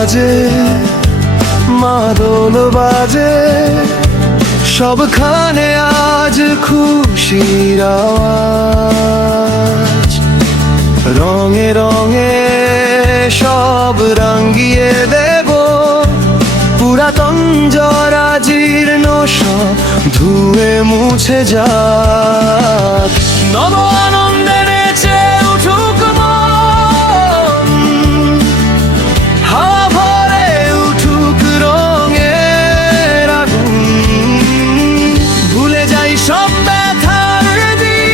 বাজে, মাদল বাজে, সবখানে আজ খুশির আওয়াজ। রঙে রঙে সব রাঙিয়ে দেব, পুরাতন জরা জীর্ণ সব ধুয়ে মুছে যাক। নব আনন্দে নেচে উঠুক মন, হাওয়া ভরে উঠুক রঙের আগুন। ভুলে যাই সব ব্যথার দিন,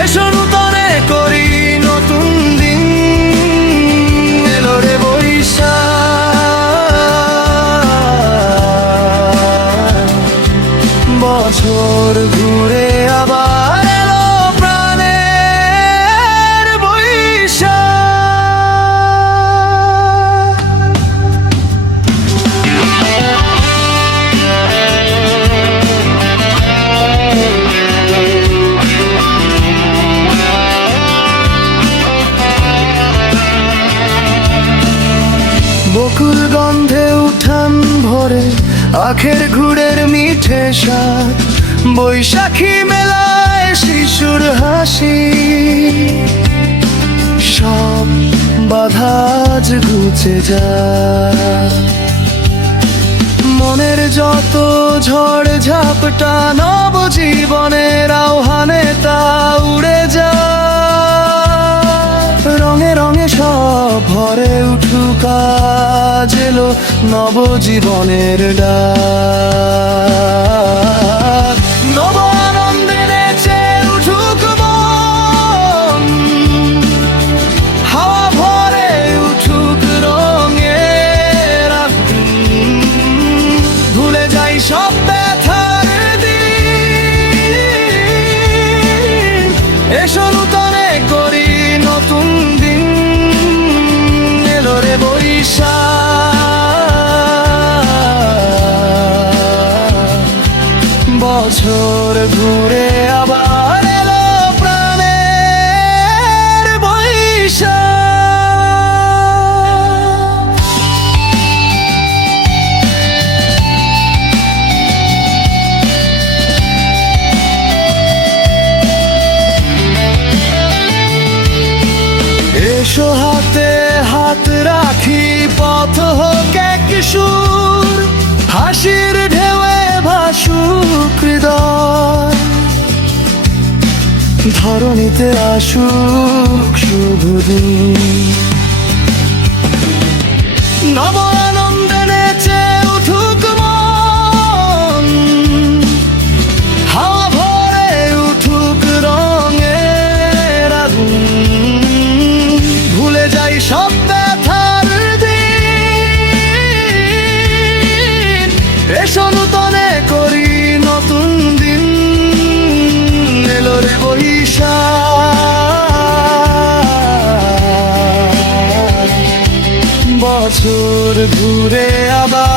এসো নূতনে করি নতুন দিন। এলো রে বৈশাখ, বছর ঘুরে আবার এলো প্রাণের বৈশাখ। বকুল গন্ধে উঠান ভরে, আখের ঘুড়ের মিঠে স্বাদ, বৈশাখী মেলায় শিশুর হাসি। সব বাধা আজ ঘুচে যায়, মনের যত ঝড় ঝাপটা নবজীবনের আহ্বানে তা উড়ে যায়। রঙে রঙে সব ভরে উঠুক আজ এলো নবজীবনের ডাক। নব আনন্দে নেচে উঠুক মন, হাওয়া ভরে উঠুক রঙের আগুন। ভুলে যাই সব ব্যথার দিন, এসো নূতনে করি নতুন দিন। এলো রে বৈশাখ, বছর ঘুরে আবার এলো প্রাণের বৈশাখ। এসো হাতে হাত রাখি, পথ হোক এক সুর, হাসির ঢেউয়ে ভাসুক হৃদয়। ধরণীতে আসুক শুভ দিন, নব আনন্দে নেচে উঠুক মন, হাওয়া ভরে উঠুক রঙের আগুন। ভুলে যাই সব ব্যথার দিন, এসো নূতনে করি নতুন দিন। এলো রে বৈশাখ, বছর ঘুরে আবার